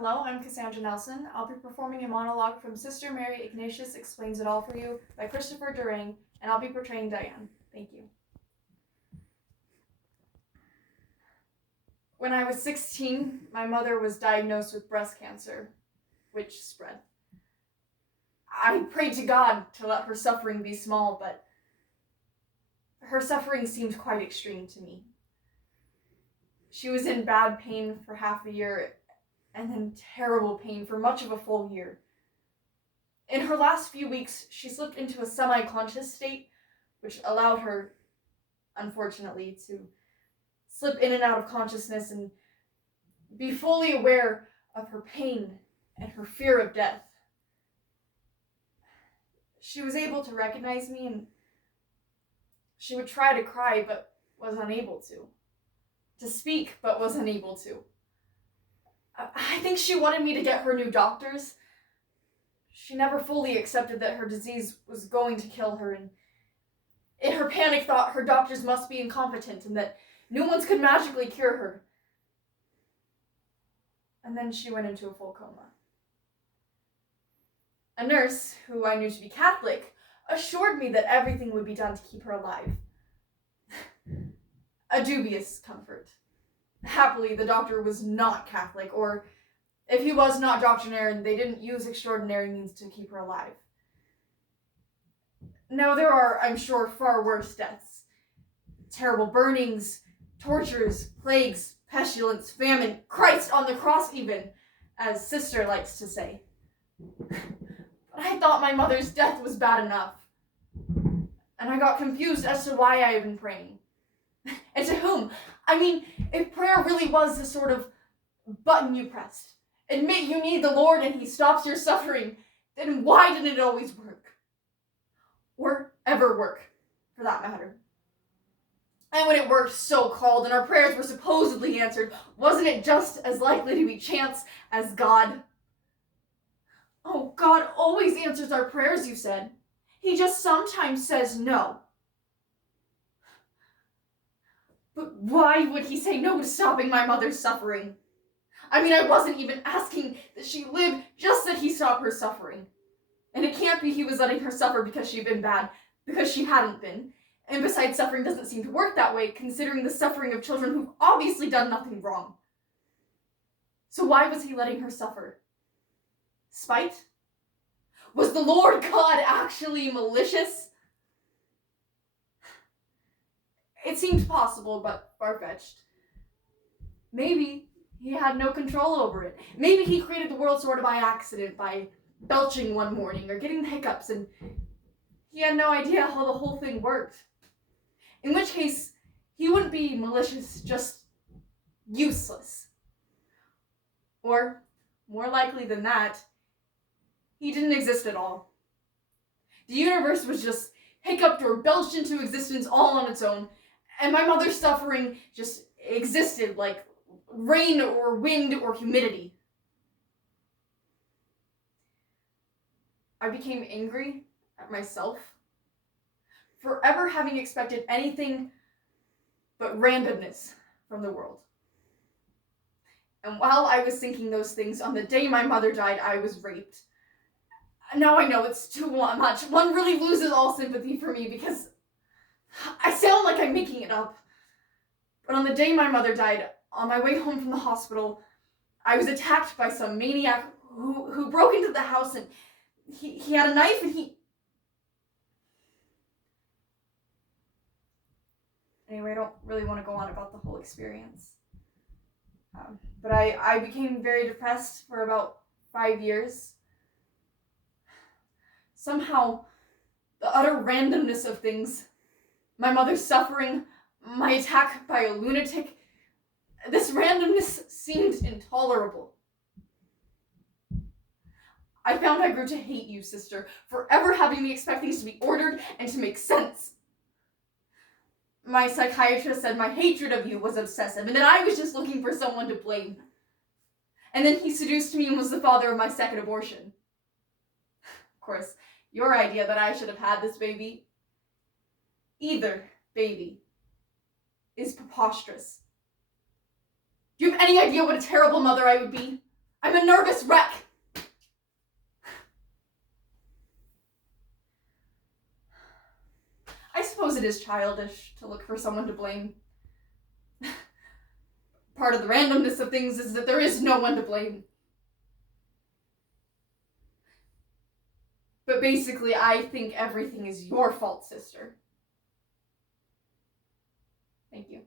Hello, I'm Cassandra Nelson. I'll be performing a monologue from Sister Mary Ignatius Explains It All for You by Christopher Durang, and I'll be portraying Diane. Thank you. When I was 16, my mother was diagnosed with breast cancer, which spread. I prayed to God to let her suffering be small, but her suffering seemed quite extreme to me. She was in bad pain for half a year, and then terrible pain for much of a full year. In her last few weeks, she slipped into a semi-conscious state, which allowed her, unfortunately, to slip in and out of consciousness and be fully aware of her pain and her fear of death. She was able to recognize me, and she would try to cry, but was unable to speak, but was unable to. I think she wanted me to get her new doctors. She never fully accepted that her disease was going to kill her, and in her panic thought her doctors must be incompetent and that new ones could magically cure her. And then she went into a full coma. A nurse, who I knew to be Catholic, assured me that everything would be done to keep her alive. A dubious comfort. Happily, the doctor was not Catholic, or if he was not doctrinaire, they didn't use extraordinary means to keep her alive. Now, there are, I'm sure, far worse deaths. Terrible burnings, tortures, plagues, pestilence, famine, Christ on the cross even, as Sister likes to say. But I thought my mother's death was bad enough. And I got confused as to why I had been praying. And to whom? I mean, if prayer really was the sort of button you pressed, admit you need the Lord and he stops your suffering, then why didn't it always work? Or ever work, for that matter. And when it worked so-called and our prayers were supposedly answered, wasn't it just as likely to be chance as God? Oh, God always answers our prayers, you said. He just sometimes says no. But why would he say no to stopping my mother's suffering? I mean, I wasn't even asking that she live, just that he stop her suffering. And it can't be he was letting her suffer because she'd been bad, because she hadn't been. And besides, suffering doesn't seem to work that way, considering the suffering of children who've obviously done nothing wrong. So why was he letting her suffer? Spite? Was the Lord God actually malicious? It seemed possible, but far-fetched. Maybe he had no control over it. Maybe he created the world sort of by accident, by belching one morning or getting the hiccups, and he had no idea how the whole thing worked. In which case, he wouldn't be malicious, just useless. Or, more likely than that, he didn't exist at all. The universe was just hiccuped or belched into existence all on its own, and my mother's suffering just existed like rain or wind or humidity. I became angry at myself for ever having expected anything but randomness from the world. And while I was thinking those things, on the day my mother died, I was raped. Now I know it's too much. One really loses all sympathy for me because I sound like I'm making it up. But on the day my mother died, on my way home from the hospital, I was attacked by some maniac who broke into the house, and he had a knife, and Anyway, I don't really want to go on about the whole experience. But I became very depressed for about 5 years. Somehow, the utter randomness of things, my mother's suffering, my attack by a lunatic, this randomness seemed intolerable. I found I grew to hate you, Sister, for ever having me expect things to be ordered and to make sense. My psychiatrist said my hatred of you was obsessive and that I was just looking for someone to blame. And then he seduced me and was the father of my second abortion. Of course, your idea that I should have had this baby, either baby, is preposterous. Do you have any idea what a terrible mother I would be? I'm a nervous wreck. I suppose it is childish to look for someone to blame. Part of the randomness of things is that there is no one to blame. But basically, I think everything is your fault, sister. Thank you.